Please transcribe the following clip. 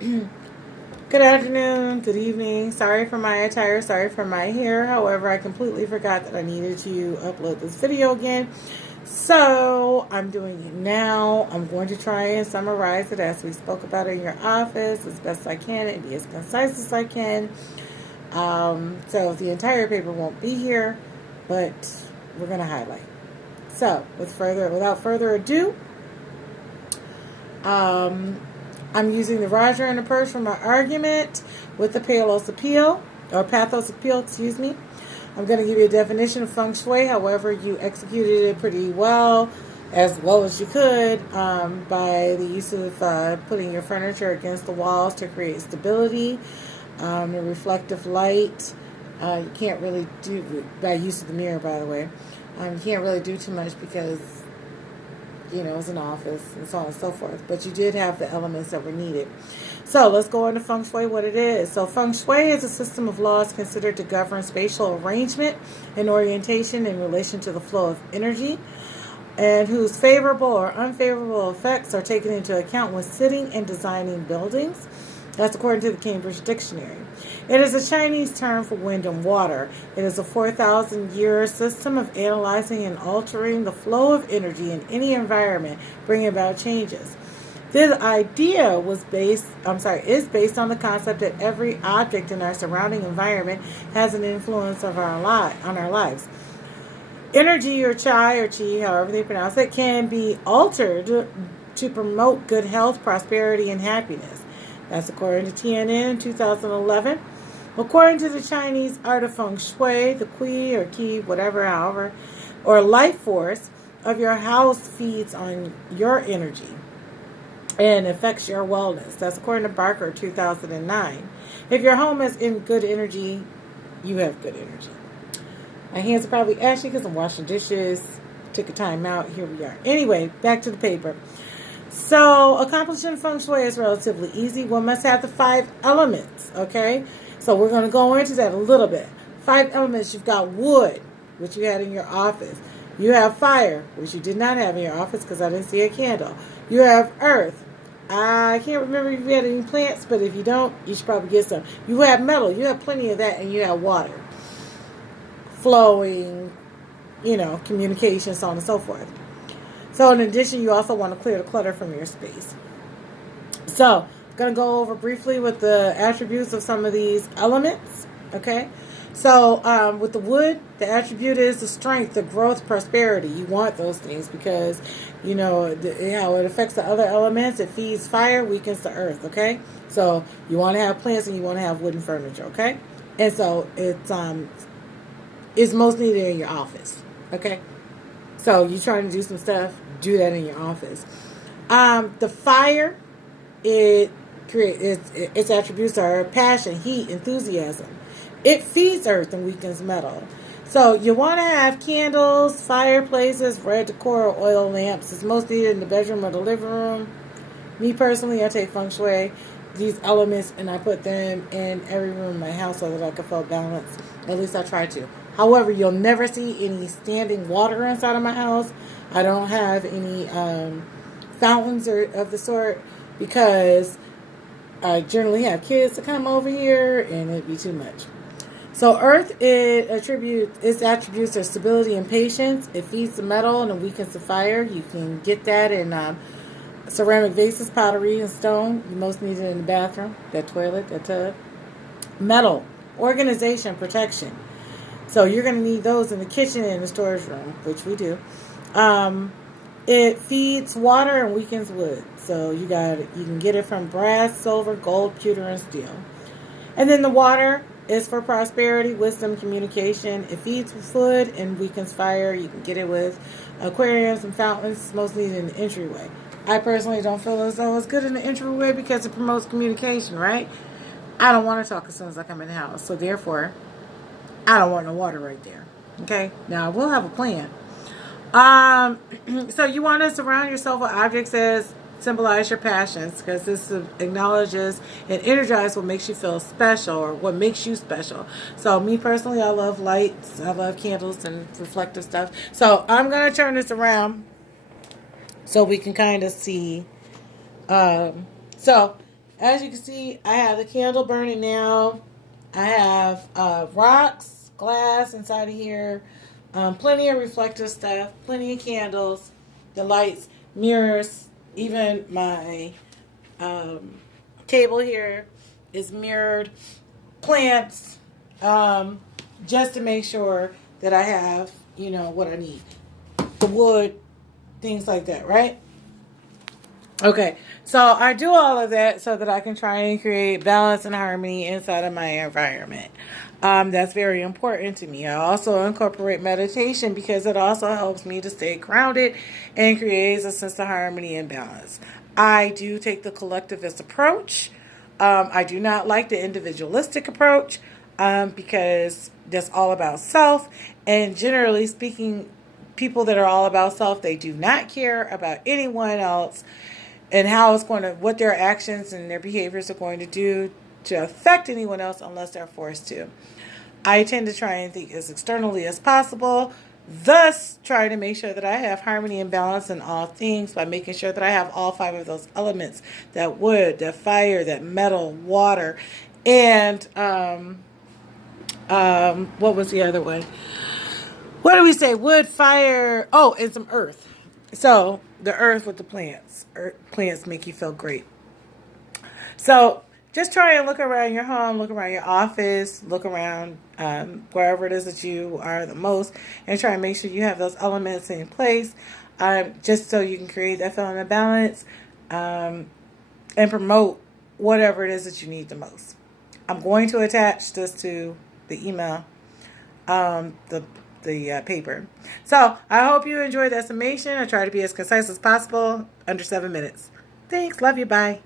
Good afternoon, good evening. Sorry for my attire, sorry for my hair. However, I completely forgot that I needed to upload this video again. So I'm doing it now. I'm going to try and summarize it as we spoke about it in your office as best I can and be as concise as I can. So the entire paper won't be here, but we're going to highlight. So without further ado, I'm using the Roger and approach for my argument with the Pathos Appeal, excuse me. I'm going to give you a definition of Feng Shui. However, you executed it pretty well as you could, by the use of putting your furniture against the walls to create stability, the reflective light. You can't really do, by use of the mirror, by the way, you can't really do too much because it's an office and so on and so forth. But you did have the elements that were needed. So let's go into Feng Shui, what it is. So Feng Shui is a system of laws considered to govern spatial arrangement and orientation in relation to the flow of energy, and whose favorable or unfavorable effects are taken into account when sitting and designing buildings. That's according to the Cambridge Dictionary. It is a Chinese term for wind and water. It is a 4,000-year system of analyzing and altering the flow of energy in any environment, bringing about changes. This idea is based on the concept that every object in our surrounding environment has an influence on our lives. Energy or chi, however they pronounce it, can be altered to promote good health, prosperity, and happiness. That's according to TNN in 2011. According to the Chinese art of Feng Shui, the Qi or Qi, however, or life force of your house feeds on your energy and affects your wellness. That's according to Barker, 2009. If your home is in good energy, you have good energy. My hands are probably ashy because I'm washing dishes. Took a time out. Here we are. Anyway, back to the paper. So, accomplishing Feng Shui is relatively easy. One must have the 5 elements, okay? So, we're going to go into that a little bit. 5 elements. You've got wood, which you had in your office. You have fire, which you did not have in your office because I didn't see a candle. You have earth. I can't remember if you had any plants, but if you don't, you should probably get some. You have metal. You have plenty of that, and you have water. Flowing, communication, so on and so forth. So in addition, you also want to clear the clutter from your space. So I'm going to go over briefly with the attributes of some of these elements. Okay. So with the wood, the attribute is the strength, the growth, prosperity. You want those things because, how it affects the other elements. It feeds fire, weakens the earth. Okay. So you want to have plants and you want to have wooden furniture. Okay. And so it's most needed in your office. Okay. So you're trying to do some stuff, do that in your office. The fire, its attributes are passion, heat, enthusiasm. It feeds earth and weakens metal. So you want to have candles, fireplaces, red decor, or oil lamps. It's most needed in the bedroom or the living room. Me personally, I take Feng Shui, these elements, and I put them in every room in my house so that I can feel balanced. At least I try to. However, you'll never see any standing water inside of my house. I don't have any fountains or of the sort because I generally have kids to come over here and it'd be too much. So earth, its attributes are stability and patience. It feeds the metal and it weakens the fire. You can get that in ceramic vases, pottery, and stone. You most need it in the bathroom, that toilet, that tub. Metal, organization, protection. So you're going to need those in the kitchen and the storage room, which we do. It feeds water and weakens wood. So you can get it from brass, silver, gold, pewter, and steel. And then the water is for prosperity, wisdom, communication. It feeds food and weakens fire. You can get it with aquariums and fountains, mostly in the entryway. I personally don't feel as though it's good in the entryway because it promotes communication, right? I don't want to talk as soon as I come in the house. So therefore, I don't want no water right there. Okay? Now, we'll have a plan. So you want to surround yourself with objects that symbolize your passions because this acknowledges and energizes what makes you feel special or what makes you special. So me personally, I love lights. I love candles and reflective stuff. So I'm going to turn this around so we can kind of see. So as you can see, I have the candle burning now. I have rocks, glass inside of here, plenty of reflective stuff, plenty of candles, the lights, mirrors, even my table here is mirrored, plants, just to make sure that I have, what I need. The wood, things like that, right? Okay, so I do all of that so that I can try and create balance and harmony inside of my environment. That's very important to me. I also incorporate meditation because it also helps me to stay grounded and creates a sense of harmony and balance. I do take the collectivist approach. I do not like the individualistic approach because that's all about self. And generally speaking, people that are all about self, they do not care about anyone else and how it's going to, what their actions and their behaviors are going to do to affect anyone else unless they're forced to. I tend to try and think as externally as possible, thus trying to make sure that I have harmony and balance in all things by making sure that I have all 5 of those elements, that wood, that fire, that metal, water, and what was the other one? What do we say? Wood, fire, and some earth. So the earth with the plants. Plants make you feel great. So just try and look around your home, look around your office, look around wherever it is that you are the most, and try and make sure you have those elements in place, just so you can create that feeling of balance and promote whatever it is that you need the most. I'm going to attach this to the email, the paper. So I hope you enjoyed that summation. I try to be as concise as possible, under 7 minutes. Thanks. Love you. Bye.